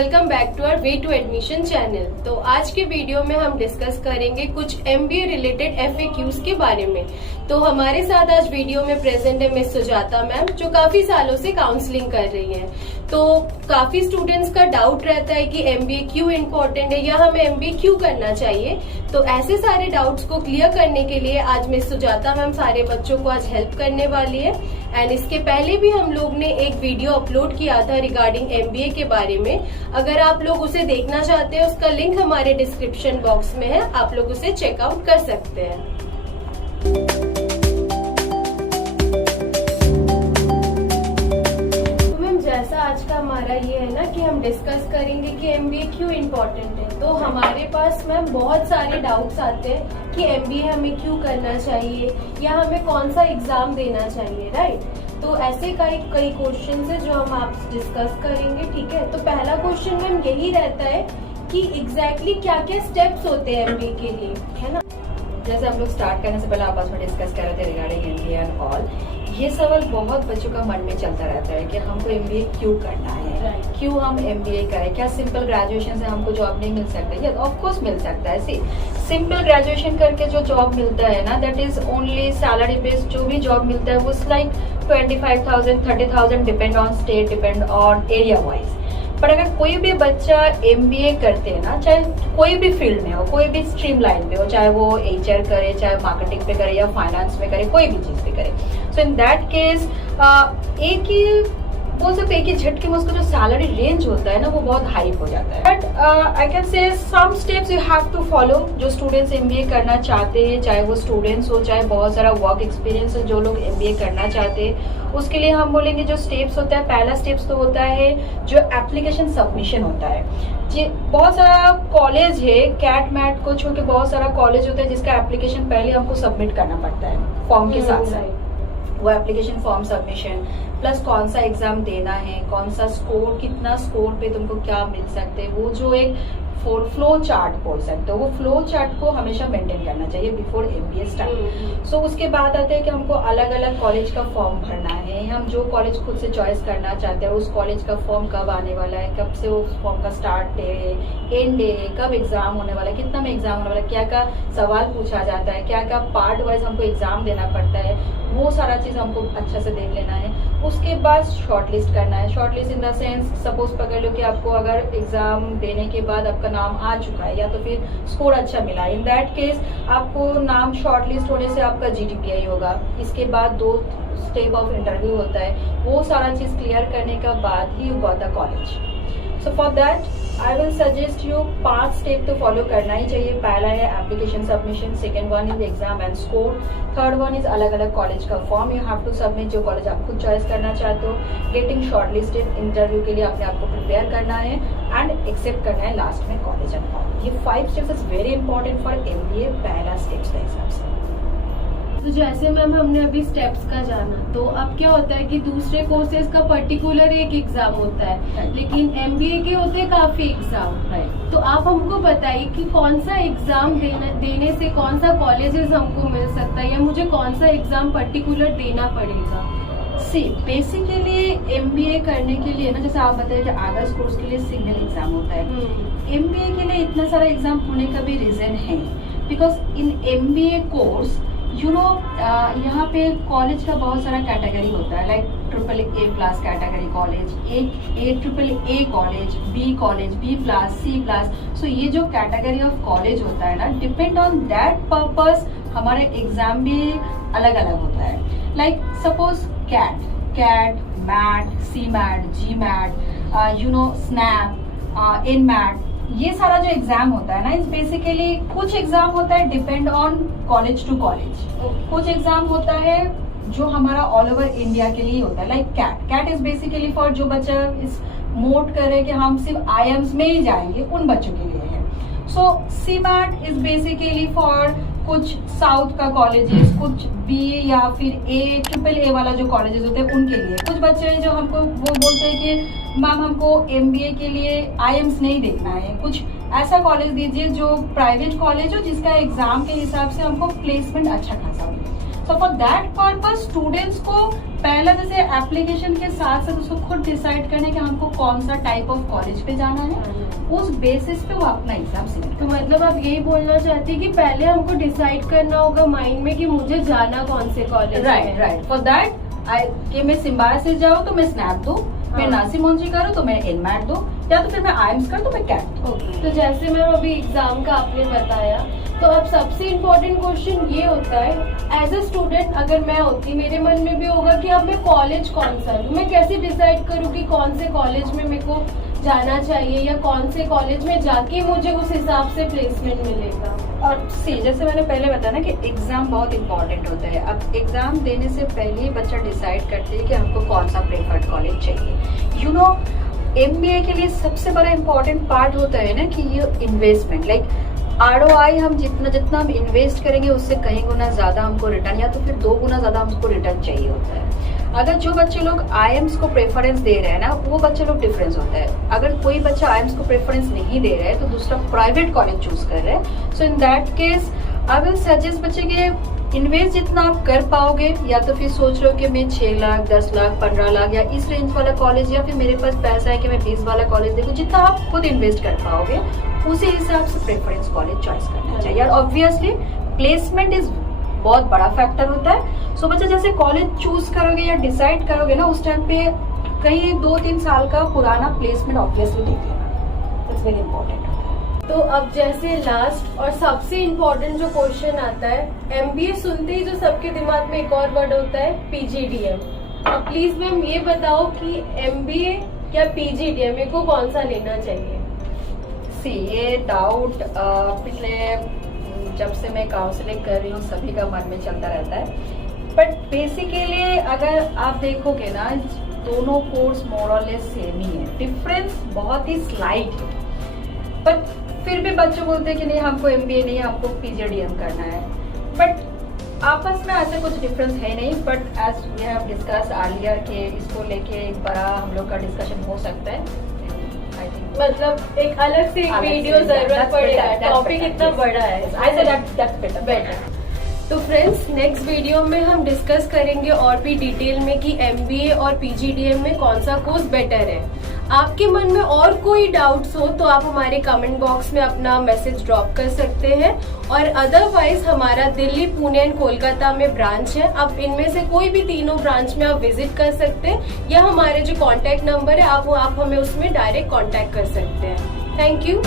Welcome back to our way to admission channel. तो आज के वीडियो में हम डिस्कस करेंगे कुछ MBA रिलेटेड FAQs के बारे में। तो हमारे साथ आज वीडियो में प्रेजेंट है मिस सुजाता मैम, जो काफी सालों से काउंसलिंग कर रही हैं। तो काफी स्टूडेंट्स का डाउट रहता है कि MBA क्यों इम्पोर्टेंट है या हमें MBA क्यों करना चाहिए। तो ऐसे सारे डाउट्स को क्लियर करने के लिए आज मिस सुजाता मैम सारे बच्चों को आज हेल्प करने वाली है। एंड इसके पहले भी हम लोग ने एक वीडियो अपलोड किया था रिगार्डिंग MBA के बारे में। अगर आप लोग उसे देखना चाहते हैं, उसका लिंक हमारे डिस्क्रिप्शन बॉक्स में है, आप लोग उसे चेकआउट कर सकते हैं। जैसा आज का हमारा ये है ना कि हम डिस्कस करेंगे कि MBA क्यों इम्पोर्टेंट है। तो हमारे पास मैम बहुत सारे डाउट्स आते हैं कि MBA हमें क्यों करना चाहिए या हमें कौन सा एग्जाम देना चाहिए, राइट। तो ऐसे कई क्वेश्चंस है जो हम आप डिस्कस करेंगे, ठीक है। तो पहला क्वेश्चन मैम यही रहता है कि एग्जैक्टली क्या क्या स्टेप्स होते हैं MBA के लिए, है ना। जैसे हम लोग स्टार्ट करने से पहले आपस में डिस्कस कर रहे थे रिगार्डिंग MBA एंड ऑल। ये सवाल बहुत बच्चों का मन में चलता रहता है कि हमको MBA क्यों करना है, क्यों हम MBA करें, क्या सिंपल ग्रेजुएशन से हमको जॉब नहीं मिल सकता है। ऑफ कोर्स मिल सकता है। सिंपल ग्रेजुएशन करके जो जॉब मिलता है ना, that is only salary based. जो भी जॉब मिलता है वो like 25,000 30,000 depend on state, depend on area wise. पर अगर कोई भी बच्चा MBA करते हैं ना, चाहे कोई भी फील्ड में हो, कोई भी स्ट्रीम लाइन में हो, चाहे वो HR करे, चाहे मार्केटिंग पे करे या फाइनेंस में करे, कोई भी चीज पे करे, सो इन दैट केस एक ही बोल सकते हैं कि झटके में उसका जो सैलरी रेंज होता है ना, वो बहुत हाई हो जाता है। But I can say some steps you have to follow. जो स्टूडेंट्स MBA करना चाहते हैं, चाहे वो स्टूडेंट्स हो, चाहे बहुत सारा वर्क एक्सपीरियंस है, जो लोग MBA करना चाहते हैं, उसके लिए हम बोलेंगे जो स्टेप्स होता है, पहला स्टेप्स तो होता है जो एप्लीकेशन सबमिशन होता है। जी, बहुत सारा कॉलेज है, कैट मैट को छोड़ के बहुत सारा कॉलेज होता है जिसका एप्लीकेशन पहले हमको सबमिट करना पड़ता है फॉर्म के साथ साथ। वो एप्लीकेशन फॉर्म सबमिशन प्लस कौन सा एग्जाम देना है, कौन सा स्कोर, कितना स्कोर पे तुमको क्या मिल सकते हैं, वो जो एक फ्लो चार्ट बोल सकते हो, वो फ्लो चार्ट को हमेशा मेंटेन करना चाहिए बिफोर MBA स्टार्ट। सो उसके बाद आते हैं कि हमको अलग अलग कॉलेज का फॉर्म भरना है। हम जो कॉलेज खुद से चॉइस करना चाहते हैं, उस कॉलेज का फॉर्म कब आने वाला है, कब से उस फॉर्म का स्टार्ट डे है, एंड डे है, कब एग्जाम होने वाला है, कितना में एग्जाम होने वाला है, क्या क्या सवाल पूछा जाता है, क्या क्या पार्ट वाइज हमको एग्जाम देना पड़ता है, वो सारा चीज हमको अच्छा से देख लेना है। उसके बाद शॉर्ट लिस्ट करना है। Short list in the sense, suppose पकड़ लो कि आपको अगर एग्जाम देने के बाद आपका नाम आ चुका है या तो फिर स्कोर अच्छा मिला, इन दैट केस आपको नाम शॉर्ट लिस्ट होने से आपका GTPI होगा। इसके बाद 2 स्टेप ऑफ इंटरव्यू होता है। वो सारा चीज क्लियर करने के बाद ही you got the college. So for that I will suggest you 5 step to follow करना ही चाहिए। पहला है application submission, second one is exam and score, third one is अलग अलग कॉलेज का form you have to submit, जो college आप खुद चॉइस करना चाहते हो, गेटिंग शॉर्ट लिस्टेड, इंटरव्यू के लिए अपने आप को प्रिपेयर करना है एंड एक्सेप्ट करना है लास्ट में कॉलेज एंड फॉर्म। ये 5 steps is very important for MBA पहला स्टेप्स के हिसाब से। तो जैसे मैम हमने अभी स्टेप्स का जाना, तो अब क्या होता है कि दूसरे कोर्सेज का पर्टिकुलर एक एग्जाम होता है, लेकिन MBA के होते हैं काफी एग्जाम। तो आप हमको बताइए कि कौन सा एग्जाम देने से कौन सा कॉलेजेस हमको मिल सकता है या मुझे कौन सा एग्जाम पर्टिकुलर देना पड़ेगा। बेसिकली MBA करने के लिए ना, जैसे आप बताइए कि आदर्श कोर्स के लिए सिंगल एग्जाम होता है। MBA के लिए इतना सारा एग्जाम होने का भी रीजन है, बिकॉज इन MBA कोर्स यहाँ पे कॉलेज का बहुत सारा कैटेगरी होता है, like AAA+ category college, AAA college, B college, B+, C+। So ये जो कैटेगरी ऑफ कॉलेज होता है ना, डिपेंड ऑन दैट पर्पस हमारे एग्जाम भी अलग अलग होता है। Like suppose CAT, MAT, CMAT, GMAT, SNAP, NMAT, ये सारा जो एग्जाम होता है ना, इस बेसिकली कुछ एग्जाम होता है depend on college to college, कुछ एग्जाम होता है जो हमारा ऑल ओवर इंडिया के लिए होता है। Like CAT is basically for जो बच्चा इस मोट करे कि हम सिर्फ IIMs में ही जाएंगे, उन बच्चों के लिए है। सो CMAT इज बेसिकली फॉर कुछ साउथ का कॉलेजेस, कुछ B या फिर AAA वाला जो कॉलेजेस होते हैं उनके लिए। कुछ बच्चे जो हमको वो बोलते हैं कि मैम हमको MBA के लिए IIMs नहीं देखना है, कुछ ऐसा कॉलेज दीजिए जो प्राइवेट कॉलेज हो जिसका एग्जाम के हिसाब से हमको प्लेसमेंट अच्छा खासा हो। सो फॉर दैट पर्पज स्टूडेंट्स को पहला जैसे एप्लीकेशन के साथ साथ उसको खुद डिसाइड करना है कि हमको कौन सा टाइप ऑफ कॉलेज पे जाना है, उस बेसिस पे वो अपना एग्जाम सिलेक्ट। तो मतलब आप यही बोलना चाहती है कि पहले हमको डिसाइड करना होगा माइंड में कि मुझे जाना कौन से कॉलेज। राइट फॉर दैट कि मैं सिम्बायोसिस जाऊँ तो मैं स्नैप दूँ, मैं नासिम मोंजी करूँ तो मैं एनमैट दूँ, या तो फिर मैं आइम्स करूँ तो मैं कैट। तो जैसे मैम अभी एग्जाम का आपने बताया, तो अब सबसे इम्पोर्टेंट क्वेश्चन ये होता है एज ए स्टूडेंट, अगर मैं होती मेरे मन में भी होगा कि अब मैं कॉलेज कौन सा लूँ, मैं कैसे डिसाइड करूँ कि कौन से कॉलेज में मेरे को जाना चाहिए या कौन से कॉलेज में जाके मुझे उस हिसाब से प्लेसमेंट मिलेगा। और सी जैसे मैंने पहले बताया ना कि एग्जाम बहुत इंपॉर्टेंट होता है। अब एग्जाम देने से पहले ही बच्चा डिसाइड करते है कि हमको कौन सा प्रेफर्ड कॉलेज चाहिए। यू नो एमबीए के लिए सबसे बड़ा इम्पोर्टेंट पार्ट होता है ना कि ये इन्वेस्टमेंट, लाइक ROI हम जितना हम इन्वेस्ट करेंगे उससे कई गुना ज्यादा हमको रिटर्न, या तो फिर 2 गुना ज्यादा हमको रिटर्न चाहिए होता है। अगर जो बच्चे लोग आईएम्स को प्रेफरेंस दे रहे हैं ना, वो बच्चे लोग डिफरेंस होता है। अगर कोई बच्चा आईएम्स को प्रेफरेंस नहीं दे रहा है तो दूसरा प्राइवेट कॉलेज चूज कर रहे हैं, so in that case I will suggest बच्चे के इन्वेस्ट जितना आप कर पाओगे, या तो फिर सोच लो कि मैं 6 लाख 10 लाख 15 लाख या इस रेंज वाला कॉलेज, या फिर मेरे पास पैसा है कि मैं 20 वाला कॉलेज देखूं, जितना आप खुद इन्वेस्ट कर पाओगे उसी हिसाब से प्रेफरेंस कॉलेज चॉइस करना चाहिए। और ऑब्वियसली प्लेसमेंट इज बहुत बड़ा फैक्टर होता है। सो बच्चा जैसे कॉलेज चूज करोगे या डिसाइड करोगे ना, उस टाइम पे कहीं 2-3 साल का पुराना प्लेसमेंट ऑब्वियसली देख लेना, इट्स वेरी इंपॉर्टेंट। तो अब जैसे लास्ट और सबसे इम्पोर्टेंट जो क्वेश्चन आता है, एमबीए सुनते ही जो सबके दिमाग में एक और वर्ड होता है PGDM। अब प्लीज मैम ये बताओ कि एमबीए या PGDM मेरे को कौन सा लेना चाहिए? सी ये डाउट पिछले जब से मैं काउंसलिंग कर रही हूँ सभी का मन में चलता रहता है। बट बेसिकली अगर आप देखोगे ना, दोनों कोर्स मोर और लेस सेम ही है, डिफरेंस बहुत ही स्लाइट है। बट फिर भी बच्चे बोलते हैं कि नहीं हमको एमबीए नहीं, हमको PGDM करना है। बट आपस में ऐसे कुछ डिफरेंस है नहीं। But as we have discuss earlier कि इसको लेके एक बड़ा हम लोग का डिस्कशन हो सकता है। मतलब एक अलग से वीडियो जरूरत पड़ेगा, टॉपिक इतना बड़ा है। आई से दैट्स बेटर। तो फ्रेंड्स, नेक्स्ट वीडियो में हम डिस्कस करेंगे और भी डिटेल में कि एमबीए और PGDM में कौन सा कोर्स बेटर है। आपके मन में और कोई डाउट्स हो तो आप हमारे कमेंट बॉक्स में अपना मैसेज ड्रॉप कर सकते हैं, और अदरवाइज हमारा दिल्ली, पुणे एंड कोलकाता में ब्रांच है। आप इनमें से कोई भी तीनों ब्रांच में आप विजिट कर सकते हैं, या हमारे जो कॉन्टैक्ट नंबर है आप हमें उसमें डायरेक्ट कॉन्टैक्ट कर सकते हैं। Thank you.